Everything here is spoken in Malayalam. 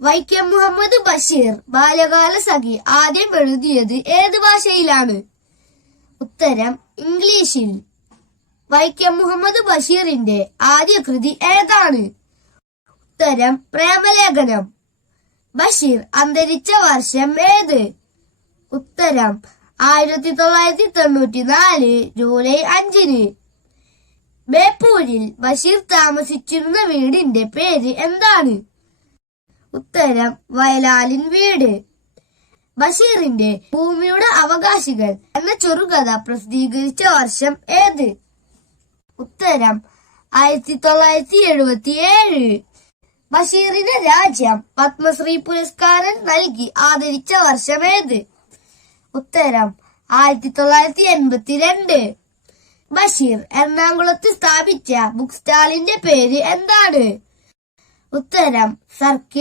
വൈക്കം മുഹമ്മദ് ബഷീർ ബാല്യകാല സഖി ആദ്യം എഴുതിയത് ഏത് ഭാഷയിലാണ്? ഉത്തരം ഇംഗ്ലീഷിൽ. വൈക്കം മുഹമ്മദ് ബഷീറിന്റെ ആദ്യ കൃതി ഏതാണ്? ഉത്തരം പ്രേമലേഖനം. ബഷീർ അന്തരിച്ച വർഷം ഏത്? ഉത്തരം 1994 ജൂലൈ 5. ബേപ്പൂരിൽ ബഷീർ താമസിച്ചിരുന്ന വീടിന്റെ പേര് എന്താണ്? ഉത്തരം വയലാലിൻ വീട്. ബഷീറിന്റെ ഭൂമിയുടെ അവകാശികൾ എന്ന ചെറുകഥ പ്രസിദ്ധീകരിച്ച വർഷം ഏത്? ഉത്തരം 1977. ബഷീറിന് രാജ്യം പത്മശ്രീ പുരസ്കാരം നൽകി ആദരിച്ച വർഷം ഏത്? ഉത്തരം 1982. ബഷീർ എറണാകുളത്ത് സ്ഥാപിച്ച ബുക്ക് സ്റ്റാളിന്റെ പേര് എന്താണ്? ഉത്തരം സർക്കിൾ